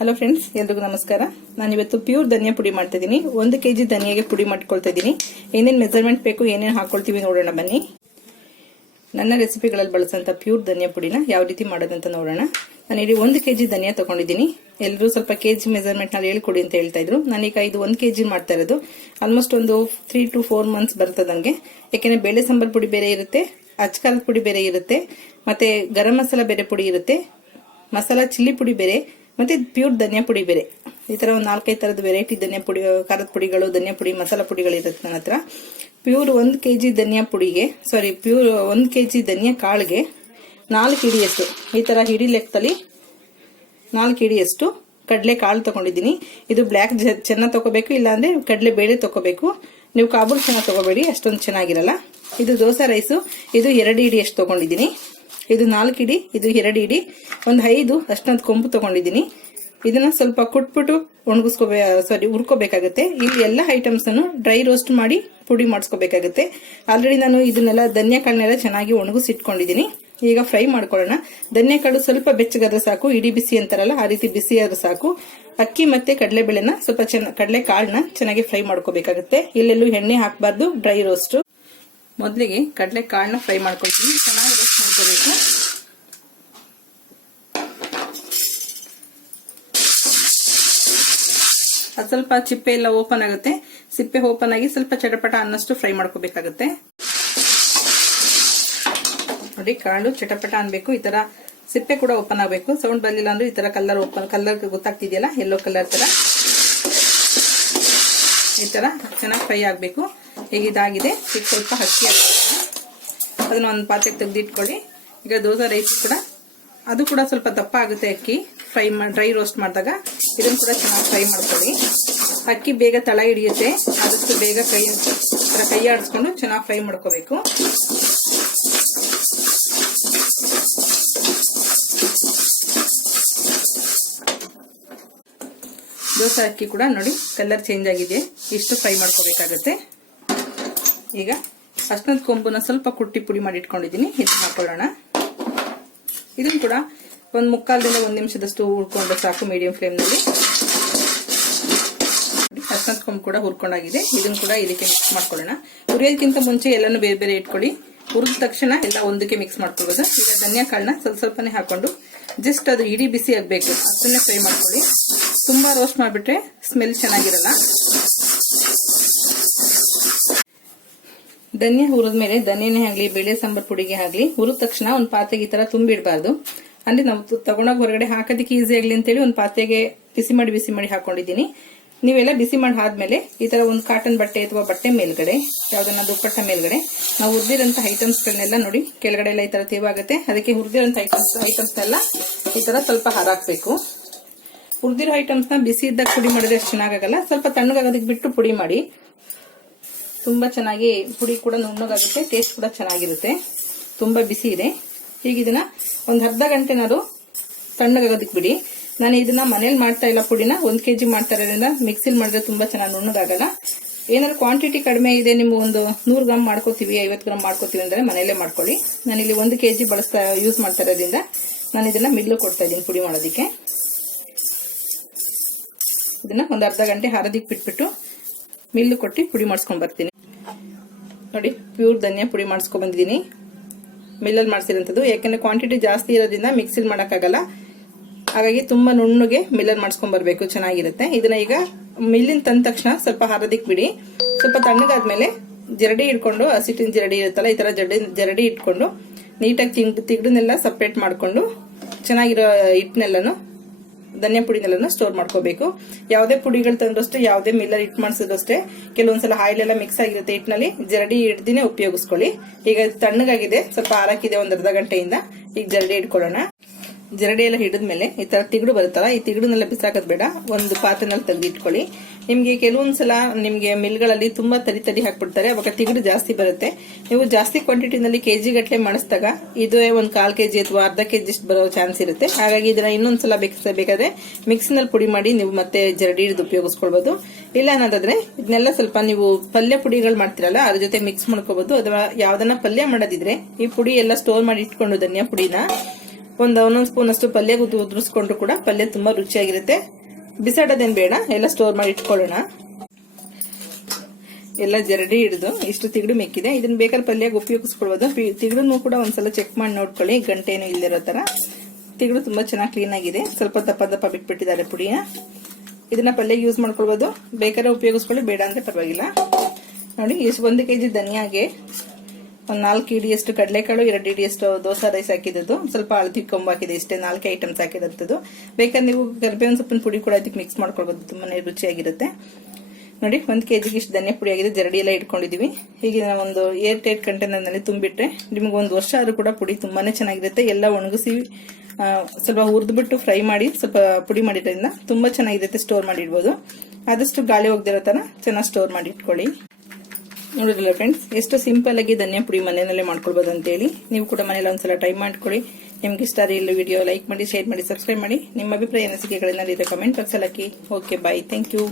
Hello friends, ಎಲ್ರಿಗೂ ನಮಸ್ಕಾರ. ನಾನು ಇವತ್ತು ಪ್ಯೂರ್ ಧನಿಯಾ ಪುಡಿ ಮಾಡ್ತಾ ಇದ್ದೀನಿ. 1 kg ಧನಿಯಾಗೆ ಪುಡಿ ಮಾಡ್ಕೊಳ್ತಾ ಇದ್ದೀನಿ. ಏನೇನು ಮೆಜರ್ಮೆಂಟ್ ಬೇಕು, ಏನೇನು ಹಾಕೊಳ್ತೀವಿ ನೋಡೋಣ ಬನ್ನಿ. ನನ್ನ ರೆಸಿಪಿಗಳಲ್ಲಿ ಬಳಸಂತ ಪ್ಯೂರ್ ಧನಿಯಾ ಪುಡಿನ ಯಾವ ರೀತಿ ಮಾಡೋದಂತ ನೋಡೋಣ. ನಾನು ಇಲ್ಲಿ 1 kg ಧನಿಯಾ ತಗೊಂಡಿದ್ದೀನಿ. ಎಲ್ಲರೂ ಸ್ವಲ್ಪ ಕೆಜಿ ಮೆಜರ್ಮೆಂಟ್ ನಲ್ಲಿ ಹೇಳ್ಕೊಡಿ ಅಂತ ಹೇಳ್ತಾ ಇದ್ರು. ನಾನೀಗ ಇದು 1 kg ಮಾಡ್ತಾ ಇರೋದು. ಆಲ್ಮೋಸ್ಟ್ ಒಂದು 3 to 4 months ಬರ್ತದೆ ನನಗೆ. ಯಾಕೆಂದ್ರೆ ಬೇಳೆ ಸಾಂಬಾರ್ ಪುಡಿ ಬೇರೆ ಇರುತ್ತೆ, ಅಚ್ಕಾರದ ಪುಡಿ ಬೇರೆ ಇರುತ್ತೆ, ಮತ್ತೆ ಗರಂ ಮಸಾಲ ಬೇರೆ ಪುಡಿ ಇರುತ್ತೆ, ಮಸಾಲಾ ಚಿಲ್ಲಿ ಪುಡಿ ಬೇರೆ, ಮತ್ತೆ ಪ್ಯೂರ್ ಧನಿಯಾ ಪುಡಿ ಬೇರೆ. ಈ ತರ ಒಂದು 4-5 ತರದ ವೆರೈಟಿ ಧನಿಯಾ ಪುಡಿ, ಖಾರದ ಪುಡಿಗಳು, ಧನಿಯಾ ಪುಡಿ, ಮಸಾಲಾ ಪುಡಿಗಳು ಇರುತ್ತೆ ನನ್ನ ಹತ್ರ. ಪ್ಯೂರ್ 1 kg ಧನಿಯಾ ಪುಡಿಗೆ ಪ್ಯೂರ್ 1 kg ಧನಿಯಾ ಕಾಳಿಗೆ 4 ಹಿಡಿಯಷ್ಟು, ಈ ತರ ಹಿಡಿ ಲೆಕ್ಕದಲ್ಲಿ 4 ಹಿಡಿಯಷ್ಟು ಕಡಲೆ ಕಾಳು ತಗೊಂಡಿದ್ದೀನಿ. ಇದು ಬ್ಲ್ಯಾಕ್ ಚೆನ್ನಾಗಿ ತಗೋಬೇಕು, ಇಲ್ಲಾಂದ್ರೆ ಕಡಲೆ ಬೇಳೆ ತಗೋಬೇಕು. ನೀವು ಕಾಬೂಲ್ ಚೆನ್ನಾಗಿ ತಗೋಬೇಡಿ, ಅಷ್ಟೊಂದು ಚೆನ್ನಾಗಿರಲ್ಲ. ಇದು ದೋಸೆ ರೈಸು, ಇದು 2 ಹಿಡಿಯಷ್ಟು ತಗೊಂಡಿದ್ದೀನಿ. ಇದು 4 ಹಿಡಿ, ಇದು 2 ಹಿಡಿ, ಒಂದು 5 ಅಷ್ಟೊಂದು ಕೊಂಬು ತಗೊಂಡಿದ್ದೀನಿ. ಇದನ್ನ ಸ್ವಲ್ಪ ಕುಟ್ಬಿಟ್ಟು ಹುರ್ಕೋಬೇಕಾಗುತ್ತೆ. ಇಲ್ಲಿ ಎಲ್ಲ ಐಟಮ್ಸ್ ಅನ್ನು ಡ್ರೈ ರೋಸ್ಟ್ ಮಾಡಿ ಪುಡಿ ಮಾಡಿಸ್ಕೋಬೇಕಾಗುತ್ತೆ. ಆಲ್ರೆಡಿ ನಾನು ಇದನ್ನೆಲ್ಲ ಧನಿಯಾ ಕಾಳನ್ನೆಲ್ಲ ಚೆನ್ನಾಗಿ ಒಣಗಿಸಿಟ್ಕೊಂಡಿದ್ದೀನಿ. ಈಗ ಫ್ರೈ ಮಾಡ್ಕೊಳ್ಳೋಣ. ಧನಿಯಾ ಕಾಳು ಸ್ವಲ್ಪ ಬೆಚ್ಚಗಾದ್ರೆ ಸಾಕು, ಇಡೀ ಬಿಸಿ ಅಂತಾರಲ್ಲ ಆ ರೀತಿ ಬಿಸಿ ಆದ್ರೆ ಸಾಕು. ಅಕ್ಕಿ ಮತ್ತೆ ಕಡಲೆಬೇಳೆನ ಸ್ವಲ್ಪ ಕಡಲೆ ಕಾಳನ್ನ ಚೆನ್ನಾಗಿ ಫ್ರೈ ಮಾಡ್ಕೋಬೇಕಾಗುತ್ತೆ. ಇಲ್ಲೆಲ್ಲೂ ಎಣ್ಣೆ ಹಾಕಬಾರ್ದು, ಡ್ರೈ ರೋಸ್ಟ್. ಮೊದಲಿಗೆ ಕಡಲೆ ಕಾಳನ್ನ ಫ್ರೈ ಮಾಡ್ಕೊಳ್ತೀನಿ. ಚೆನ್ನಾಗಿ ರೋಸ್ಟ್ ಮಾಡ್ಕೋಬೇಕು. ಅದು ಸ್ವಲ್ಪ ಚಿಪ್ಪೆ ಎಲ್ಲ ಓಪನ್ ಆಗುತ್ತೆ. ಸಿಪ್ಪೆ ಓಪನ್ ಆಗಿ ಸ್ವಲ್ಪ ಚಟಪಟ ಅನ್ನಷ್ಟು ಫ್ರೈ ಮಾಡ್ಕೋಬೇಕಾಗುತ್ತೆ. ನೋಡಿ, ಕಾಳು ಚಟಪಟ ಅನ್ಬೇಕು. ಈ ತರ ಸಿಪ್ಪೆ ಕೂಡ ಓಪನ್ ಆಗಬೇಕು. ಸೌಂಡ್ ಬರ್ಲಿಲ್ಲ ಅಂದ್ರೆ ಈ ತರ ಕಲರ್ ಗೊತ್ತಾಗ್ತಿದೆಯಲ್ಲ, ಯೆಲ್ಲೋ ಕಲರ್ ತರ, ಈ ತರ ಚೆನ್ನಾಗಿ ಫ್ರೈ ಆಗ್ಬೇಕು. ಈಗ ಇದಾಗಿದೆ. ಈಗ ಸ್ವಲ್ಪ ಅಕ್ಕಿ ಅದನ್ನ ಒಂದು ಪಾತ್ರೆಗೆ ತೆಗೆದಿಟ್ಕೊಳ್ಳಿ. ಈಗ ದೋಸೆ ರೈಸ್ ಕೂಡ ಅದು ಕೂಡ ಸ್ವಲ್ಪ ದಪ್ಪ ಆಗುತ್ತೆ. ಅಕ್ಕಿ ಡ್ರೈ ರೋಸ್ಟ್ ಮಾಡಿದಾಗ ಇದನ್ನು ಕೂಡ ಚೆನ್ನಾಗಿ ಫ್ರೈ ಮಾಡ್ಕೊಳ್ಳಿ. ಅಕ್ಕಿ ಬೇಗ ತಳ ಹಿಡಿಯುತ್ತೆ, ಆದಷ್ಟು ಬೇಗ ಕೈ ಆಡಿಸ್ಕೊಂಡು ಚೆನ್ನಾಗಿ ಫ್ರೈ ಮಾಡ್ಕೋಬೇಕು. ದೋಸೆ ಅಕ್ಕಿ ಕೂಡ ನೋಡಿ ಕಲರ್ ಚೇಂಜ್ ಆಗಿದೆ. ಇಷ್ಟು ಫ್ರೈ ಮಾಡ್ಕೋಬೇಕಾಗತ್ತೆ. ಈಗ ಅಷ್ಟೊಂದು ಕೊಂಬುನ ಸ್ವಲ್ಪ ಕುಟ್ಟಿ ಪುಡಿ ಮಾಡಿ ಇಟ್ಕೊಂಡಿದ್ದೀನಿ. ಇದನ್ನ ಹಾಕೊಳ್ಳೋಣ. ಇದನ್ನು ಕೂಡ ಒಂದು 3/4 ನಿಮಿಷದಷ್ಟು ಹುರ್ಕೊಂಡ್ರೆ ಸಾಕು, ಮೀಡಿಯಂ ಫ್ಲೇಮ್ ನಲ್ಲಿ. ಅಷ್ಟೊಂದು ಕೊಂಬು ಕೂಡ ಹುರ್ಕೊಂಡಾಗಿದೆ. ಇದನ್ನು ಕೂಡ ಇದಕ್ಕೆ ಮಿಕ್ಸ್ ಮಾಡ್ಕೊಳ್ಳೋಣ. ಹುರಿಯೋದಕ್ಕಿಂತ ಮುಂಚೆ ಎಲ್ಲಾನು ಬೇರೆ ಬೇರೆ ಇಟ್ಕೊಳ್ಳಿ. ಹುರಿದ ತಕ್ಷಣ ಎಲ್ಲ ಒಂದಕ್ಕೆ ಮಿಕ್ಸ್ ಮಾಡ್ಕೊಳ್ಬೋದು. ಈಗ ಧನಿಯಾ ಕಾಳನ್ನ ಸ್ವಲ್ಪನೇ ಹಾಕೊಂಡು ಜಸ್ಟ್ ಅದು ಇಡೀ ಬಿಸಿ ಆಗ್ಬೇಕು, ಅಷ್ಟನ್ನೇ ಫ್ರೈ ಮಾಡ್ಕೊಳ್ಳಿ. ತುಂಬಾ ರೋಸ್ಟ್ ಮಾಡ್ಬಿಟ್ರೆ ಸ್ಮೆಲ್ ಚೆನ್ನಾಗಿರಲ್ಲ. ಧನಿಯಾ ಹುರಿದ್ಮೇಲೆ ಧನಿಯಾನೇ ಆಗ್ಲಿ, ಬೇಳೆ ಸಾಂಬಾರ್ ಪುಡಿಗೆ ಆಗ್ಲಿ, ಹುರಿದ ತಕ್ಷಣ ಒಂದು ಪಾತ್ರೆಗೆ ಈ ತರ ತುಂಬಿಡಬಾರ್ದು. ಅಂದ್ರೆ ನಾವು ತಗೊಂಡೋಗಿ ಹೊರಗಡೆ ಹಾಕೋದಕ್ಕೆ ಈಸಿ ಆಗ್ಲಿ ಅಂತೇಳಿ ಒಂದು ಪಾತ್ರೆಗೆ ಬಿಸಿ ಮಾಡಿ ಹಾಕೊಂಡಿದ್ದೀನಿ. ನೀವೆಲ್ಲ ಬಿಸಿ ಮಾಡಿ ಆದ್ಮೇಲೆ ಈ ತರ ಒಂದು ಕಾಟನ್ ಬಟ್ಟೆ ಅಥವಾ ಬಟ್ಟೆ ಮೇಲ್ಗಡೆ, ಯಾವ್ದನ್ನ ದುಪ್ಪಟ್ಟ ಮೇಲ್ಗಡೆ ನಾವು ಹುರಿದಿರೋಂಥ ಐಟಮ್ಸ್ಗಳನ್ನೆಲ್ಲ ನೋಡಿ ಕೆಳಗಡೆ ಎಲ್ಲ ಈ ತರ ತೇವಾಗುತ್ತೆ. ಅದಕ್ಕೆ ಹುರಿದಿರೋಂಥ ಐಟಮ್ಸ್ನೆಲ್ಲ ಈ ತರ ಸ್ವಲ್ಪ ಹಾರಾಕ್ಬೇಕು. ಹುರಿದಿರೋ ಐಟಮ್ಸ್ ನ ಬಿಸಿ ಇದ್ದಾಗ ಪುಡಿ ಮಾಡಿದ್ರೆ ಅಷ್ಟು ಚೆನ್ನಾಗಲ್ಲ. ಸ್ವಲ್ಪ ತಣ್ಣಗಾಗೋದಕ್ಕೆ ಬಿಟ್ಟು ಪುಡಿ ಮಾಡಿ. ತುಂಬಾ ಚೆನ್ನಾಗಿ ಪುಡಿ ಕೂಡ ನುಣ್ಣಗಾಗುತ್ತೆ, ಟೇಸ್ಟ್ ಕೂಡ ಚೆನ್ನಾಗಿರುತ್ತೆ. ತುಂಬಾ ಬಿಸಿ ಇದೆ. ಈಗ ಇದನ್ನ ಒಂದು ಅರ್ಧ ಗಂಟೆನಾದ್ರು ತಣ್ಣಗಾಗೋದಕ್ಕೆ ಬಿಡಿ. ನಾನು ಇದನ್ನ ಮನೇಲಿ ಮಾಡ್ತಾ ಇಲ್ಲ, ಪುಡಿನ 1 kg ಮಾಡ್ತಾ ಇರೋದ್ರಿಂದ ಮಿಕ್ಸಿಲ್ ಮಾಡಿದ್ರೆ ತುಂಬಾ ಚೆನ್ನಾಗಿ ನುಣ್ಣಗಾಗಲ್ಲ. ಏನಾದ್ರು ಕ್ವಾಂಟಿಟಿ ಕಡಿಮೆ ಇದೆ, ನಿಮ್ಗೆ ಒಂದು 100 ಗ್ರಾಮ್ ಮಾಡ್ಕೋತೀವಿ, 50 ಗ್ರಾಮ್ ಮಾಡ್ಕೋತೀವಿ ಅಂದ್ರೆ ಮನೇಲೆ ಮಾಡ್ಕೊಳ್ಳಿ. ನಾನಿಲ್ಲಿ 1 kg ಯೂಸ್ ಮಾಡ್ತಾ ಇರೋದ್ರಿಂದ ನಾನು ಇದನ್ನ ಮಿಲ್ಲು ಕೊಡ್ತಾ ಇದ್ದೀನಿ ಪುಡಿ ಮಾಡೋದಕ್ಕೆ. ಇದನ್ನ ಒಂದು ಅರ್ಧ ಗಂಟೆ ಹಾರೋದಿಕ್ಕೆ ಬಿಟ್ಬಿಟ್ಟು ಮಿಲ್ಲು ಕೊಟ್ಟು ಪುಡಿ ಮಾಡಿಸ್ಕೊಂಡ್ ಬರ್ತೀನಿ. ನೋಡಿ, ಪ್ಯೂರ್ ಧನಿಯಾ ಪುಡಿ ಮಾಡಿಸ್ಕೊಂಡ್ ಬಂದಿದ್ದೀನಿ, ಮಿಲ್ಲಲ್ಲಿ ಮಾಡಿಸಿರೋಂಥದ್ದು. ಯಾಕಂದ್ರೆ ಕ್ವಾಂಟಿಟಿ ಜಾಸ್ತಿ ಇರೋದ್ರಿಂದ ಮಿಕ್ಸಿಲ್ ಮಾಡೋಕ್ಕಾಗಲ್ಲ. ಹಾಗಾಗಿ ತುಂಬಾ ನುಣ್ಣಗೆ ಮಿಲ್ಲಲ್ಲಿ ಮಾಡಿಸ್ಕೊಂಡ್ ಬರ್ಬೇಕು, ಚೆನ್ನಾಗಿರುತ್ತೆ. ಇದನ್ನ ಈಗ ಮಿಲ್ಲಿನ ತಂದ ತಕ್ಷಣ ಸ್ವಲ್ಪ ಹಾರೋದಿಕ್ ಬಿಡಿ. ಸ್ವಲ್ಪ ತಣ್ಣಗಾದ್ಮೇಲೆ ಜರಡಿ ಇಟ್ಕೊಂಡು, ಹಸಿಟ್ಟಿನ ಜರಡಿ ಇರುತ್ತಲ್ಲ, ಈ ತರ ಜರಡಿ ಇಟ್ಕೊಂಡು ನೀಟಾಗಿ ತಿಗಡನ್ನೆಲ್ಲ ಸಪ್ರೇಟ್ ಮಾಡ್ಕೊಂಡು ಚೆನ್ನಾಗಿರೋ ಹಿಟ್ಟನೆಲ್ಲನು, ಧನಿಯಾ ಪುಡಿನೆಲ್ಲನು ಸ್ಟೋರ್ ಮಾಡ್ಕೋಬೇಕು. ಯಾವುದೇ ಪುಡಿಗಳು ತಂದ್ರಷ್ಟೇ, ಯಾವುದೇ ಮಿಲ್ಲರ್ ಹಿಟ್ ಮಾಡಿಸಿದ್ರಷ್ಟೇ ಕೆಲವೊಂದ್ಸಲ ಆಯಿಲ್ ಎಲ್ಲ ಮಿಕ್ಸ್ ಆಗಿರುತ್ತೆ ಹಿಟ್ಟಿನಲ್ಲಿ. ಜರಡಿ ಹಿಡ್ದಿನೇ ಉಪಯೋಗಿಸ್ಕೊಳ್ಳಿ. ಈಗ ತಣ್ಣಗಾಗಿದೆ, ಸ್ವಲ್ಪ ಆರಾಕಿದೆ ಒಂದು ಅರ್ಧ ಗಂಟೆಯಿಂದ. ಈಗ ಜರಡಿ ಇಟ್ಕೊಳ್ಳೋಣ. ಜರಡಿ ಎಲ್ಲ ಹಿಡಿದ್ಮೇಲೆ ಈ ತರ ತಿಗಡು ಬರುತ್ತಲ್ಲ, ಈ ತಿಗಡನ್ನೆಲ್ಲ ಬಿಸಾಕೋದ್ ಬೇಡ, ಒಂದು ಪಾತ್ರೆನಲ್ಲಿ ತೆಗೆದಿಟ್ಕೊಳ್ಳಿ. ನಿಮ್ಗೆ ಕೆಲವೊಂದ್ಸಲ ನಿಮ್ಗೆ ಮಿಲ್ಗಳಲ್ಲಿ ತುಂಬಾ ತರಿ ಹಾಕ್ಬಿಡ್ತಾರೆ, ಅವಾಗ ತಿಗಡು ಜಾಸ್ತಿ ಬರುತ್ತೆ. ನೀವು ಜಾಸ್ತಿ ಕ್ವಾಂಟಿಟಿನಲ್ಲಿ ಕೆಜಿ ಗಟ್ಟಲೆ ಮಾಡಿಸಿದಾಗ ಇದು ಒಂದು 1/4 kg ಅಥವಾ ಅರ್ಧ kg ಬರೋ ಚಾನ್ಸ್ ಇರುತ್ತೆ. ಹಾಗಾಗಿ ಇದನ್ನ ಇನ್ನೊಂದ್ಸಲ ಬೇಕಾದ್ರೆ ಮಿಕ್ಸಿನಲ್ಲಿ ಪುಡಿ ಮಾಡಿ ನೀವು ಮತ್ತೆ ಜರಡಿ ಹಿಡಿದು ಉಪಯೋಗಿಸ್ಕೊಳ್ಬಹುದು. ಇಲ್ಲ ಅನ್ನೋದಾದ್ರೆ ಇದನ್ನೆಲ್ಲ ಸ್ವಲ್ಪ ನೀವು ಪಲ್ಯ ಪುಡಿಗಳು ಮಾಡ್ತಿರಲ್ಲ ಅದ್ರ ಜೊತೆ ಮಿಕ್ಸ್ ಮಾಡ್ಕೋಬಹುದು. ಅಥವಾ ಯಾವ್ದನ್ನ ಪಲ್ಯ ಮಾಡೋದಿದ್ರೆ ಈ ಪುಡಿ ಎಲ್ಲ ಸ್ಟೋರ್ ಮಾಡಿ ಇಟ್ಕೊಂಡು ಧನಿಯಾ ಪುಡಿನ ಒಂದೊಂದು ಸ್ಪೂನ್ ಅಷ್ಟು ಪಲ್ಯ ಉದುರಿಸ್ಕೊಂಡ್ರು ಕೂಡ ಪಲ್ಯ ತುಂಬಾ ರುಚಿಯಾಗಿರುತ್ತೆ. ಬಿಸಾಡೋದೇನ್ ಬೇಡ, ಎಲ್ಲ ಸ್ಟೋರ್ ಮಾಡಿ ಇಟ್ಕೊಳ್ಳೋಣ. ಎಲ್ಲ ಜರಡಿ ಹಿಡಿದು ಇಷ್ಟು ತಿಗಡು ಮೆಕ್ಕಿದೆ. ಇದನ್ನ ಬೇಕಾದ್ರೆ ಪಲ್ಯಕ್ಕೆ ಉಪಯೋಗಿಸ್ಕೊಳ್ಬೋದು. ತಿಗಡನ್ನು ಕೂಡ ಒಂದ್ಸಲ ಚೆಕ್ ಮಾಡಿ ನೋಡ್ಕೊಳ್ಳಿ, ಗಂಟೆನೂ ಇಲ್ದಿರೋ ತರ. ತಿಗಡು ತುಂಬಾ ಚೆನ್ನಾಗಿ ಕ್ಲೀನ್ ಆಗಿದೆ. ಸ್ವಲ್ಪ ದಪ್ಪ ದಪ್ಪ ಬಿಟ್ಬಿಟ್ಟಿದ್ದಾರೆ ಪುಡಿನ. ಇದನ್ನ ಪಲ್ಯಕ್ಕೆ ಯೂಸ್ ಮಾಡ್ಕೊಳ್ಬೋದು, ಬೇಕಾದ್ರೆ ಉಪಯೋಗಿಸ್ಕೊಳ್ಳಿ, ಬೇಡ ಅಂದ್ರೆ ಪರವಾಗಿಲ್ಲ. ನೋಡಿ, ಎಷ್ಟು 1 kg ಧನಿಯಾಗೆ ಒಂದು 4 ಹಿಡಿಯಷ್ಟು ಕಡಲೆಕಾಳು, 2 ಹಿಡಿಯಷ್ಟು ದೋಸಾ ರೈಸ್ ಹಾಕಿದ್ದು, ಸ್ವಲ್ಪ ಹಳದಿ ಕೊಂಬು ಹಾಕಿದೆ. ಇಷ್ಟೇ 4 ಐಟಮ್ಸ್ ಹಾಕಿರೋದು. ಬೇಕಾದ್ರೆ ನೀವು ಕರಿಬೇವಿನ ಸೊಪ್ಪಿನ ಪುಡಿ ಕೂಡ ಇದಕ್ಕೆ ಮಿಕ್ಸ್ ಮಾಡ್ಕೊಳ್ಬೋದು, ತುಂಬಾನೇ ರುಚಿಯಾಗಿರುತ್ತೆ. ನೋಡಿ, 1 kg ಇಷ್ಟು ಧನಿಯಾ ಪುಡಿ ಆಗಿದೆ. ಜರಡಿ ಎಲ್ಲ ಇಟ್ಕೊಂಡಿದೀವಿ. ಹೀಗೆ ನಾವು ಒಂದು ಏರ್ ಟೈಟ್ ಕಂಟೈನರ್ ನಲ್ಲಿ ತುಂಬಿಟ್ರೆ ನಿಮ್ಗೆ 1 ವರ್ಷ ಆದ್ರೂ ಕೂಡ ಪುಡಿ ತುಂಬಾನೇ ಚೆನ್ನಾಗಿರುತ್ತೆ. ಎಲ್ಲ ಒಣಗಿಸಿ ಸ್ವಲ್ಪ ಹುರಿದ್ಬಿಟ್ಟು ಫ್ರೈ ಮಾಡಿ ಸ್ವಲ್ಪ ಪುಡಿ ಮಾಡಿದ್ರಿಂದ ತುಂಬಾ ಚೆನ್ನಾಗಿರುತ್ತೆ. ಸ್ಟೋರ್ ಮಾಡಿ ಇಡ್ಬೋದು. ಆದಷ್ಟು ಗಾಳಿ ಹೋಗದಿರೋ ತರ ಚೆನ್ನಾಗಿ ಸ್ಟೋರ್ ಮಾಡಿ ಇಟ್ಕೊಳ್ಳಿ. ನೋಡಿದ್ರಲ್ಲ ಫ್ರೆಂಡ್ಸ್, ಎಷ್ಟು ಸಿಂಪಲ್ ಆಗಿ ಧನಿಯಾ ಪುಡಿ ಮನೆಯಲ್ಲೇ ಮಾಡ್ಕೊಳ್ಬೋದು ಅಂತೇಳಿ. ನೀವು ಕೂಡ ಮನೇಲಿ ಒಂದ್ಸಲ ಟ್ರೈ ಮಾಡ್ಕೊಳ್ಳಿ. ನಿಮ್ಗೆ ಇಷ್ಟ ಇಲ್ಲ ವಿಡಿಯೋ ಲೈಕ್ ಮಾಡಿ, ಶೇರ್ ಮಾಡಿ, ಸಬ್ಸ್ಕ್ರೈಬ್ ಮಾಡಿ. ನಿಮ್ಮ ಅಭಿಪ್ರಾಯ ಅನಿಸಿಕೆಗಳನ್ನ ಕಮೆಂಟ್ ಬಾಕ್ಸ್ ಅಲ್ಲಿ ಹಾಕಿ. Okay, bye, thank you.